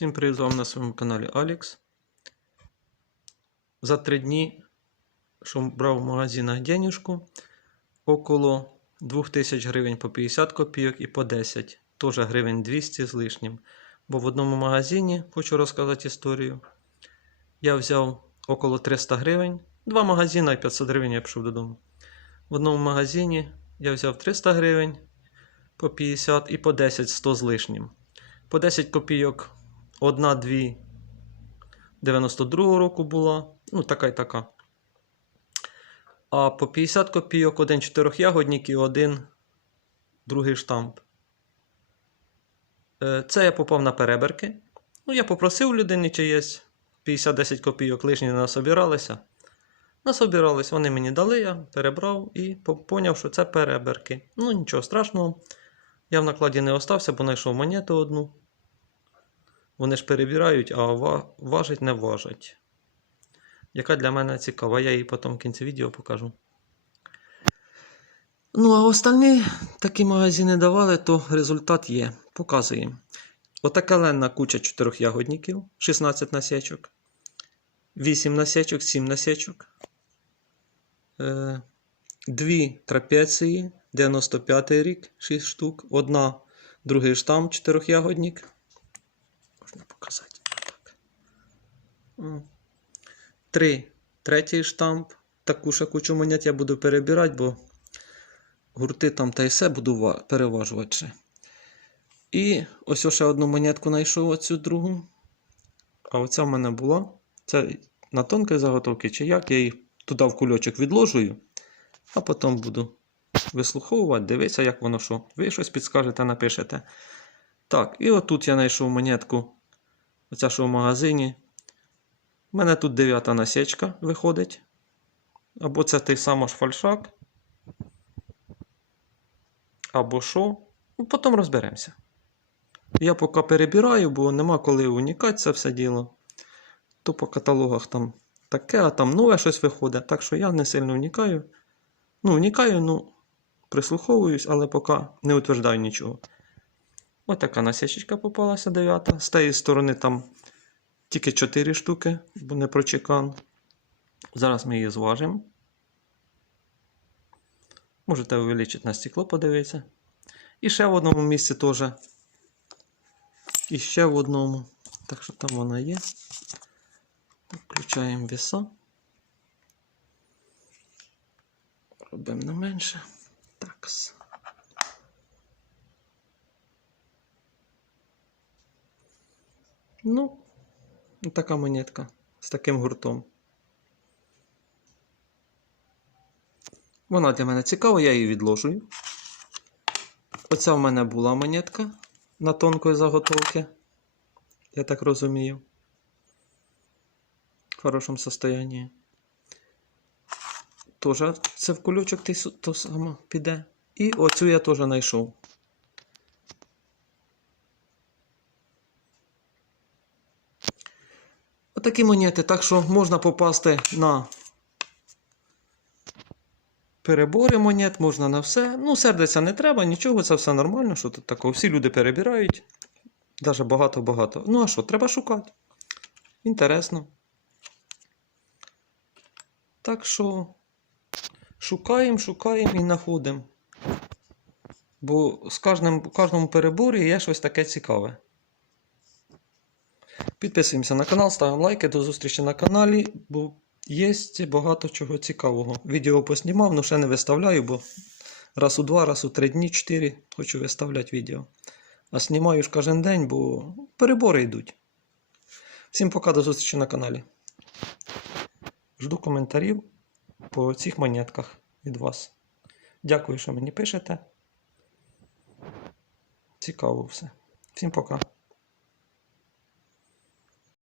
Всім привіт, з вами на своєму каналі Алікс. За три дні, що брав в магазинах денежку, около 2000 гривень по 50 копійок і по 10. Теж гривень 200 з лишнім. Бо в одному магазині, хочу розказати історію, я взяв около 300 гривень. Два магазини і 500 гривень я пішов додому. В одному магазині я взяв 300 гривень по 50 і по 10 100 з лишнім. По 10 копійок одна, дві 92-го року була. Ну, така й така. А по 50 копійок один чотирьохягодник і один другий штамп. Е, Це я попав на переберки. Ну, я попросив людини, чи є 50-10 копійок лишні не насобиралися. Насобирались, вони мені дали, я перебрав і поняв, що це переберки. Ну, нічого страшного. Я в накладі не остався, бо знайшов монету одну. Вони ж перебирають, а ва- важить не важать. Яка для мене цікава, я її потім в кінці відео покажу. Ну, а остальні такі магазини давали, то результат є. Показуємо. Отака ленна куча чотирьох ягодників, 16 насечок, 8 насечок, 7 насечок, е, дві трапеції, 95 рік, 6 штук, одна, другий штам, чотирьохягодник. Можна показати. Так. М. Три. Третій штамп. Таку ще кучу монет я буду перебирати, бо гурти там та й все буду переважувати. І ось ще одну монетку знайшов оцю другу. А оця в мене була. Це на тонкій заготовці, чи як я їх туди в кульочок відложую, а потім буду вислуховувати, дивитися, як воно що. Ви щось підскажете, напишете. Так, і отут я знайшов монетку. Оця що в магазині. У мене тут дев'ята насічка виходить. Або це той самий фальшак. Або що. Ну, потім розберемося. Я поки перебираю, бо нема коли унікати це все діло. То по каталогах там таке, а там нове щось виходить. Так що я не сильно унікаю. Ну, унікаю, ну, прислуховуюсь, але поки не утверждаю нічого. Ось така насічечка попалася дев'ята. З тієї сторони там тільки 4 штуки, бо не прочекан. Зараз ми її зважимо. Можете увеличити на стекло, подивитися. І ще в одному місці теж. І ще в одному. Так що там вона є. Включаємо веса. Робимо на менше. Такс. Ну, така монетка з таким гуртом. Вона для мене цікава, я її відложую. Оця в мене була монетка на тонкої заготовки. Я так розумію. В хорошому состоянии. Тоже це в кульочок ти то само піде. І оцю я теж знайшов. Отакі монети, так що можна попасти на перебори монет, можна на все. Ну, сердиться не треба, нічого, це все нормально, що тут такого. Всі люди перебирають. Даже багато-багато. Ну, а що, треба шукати. Інтересно. Так що шукаємо, шукаємо і знаходимо. Бо з кожним, кожному переборі є щось таке цікаве. Підписуємося на канал, ставимо лайки. До зустрічі на каналі, бо є багато чого цікавого. Відео поснімав, але ще не виставляю, бо раз у два, раз у три дні, чотири хочу виставляти відео. А знімаю ж кожен день, бо перебори йдуть. Всім пока, до зустрічі на каналі. Жду коментарів по цих монетках від вас. Дякую, що мені пишете. Цікаво все. Всім пока.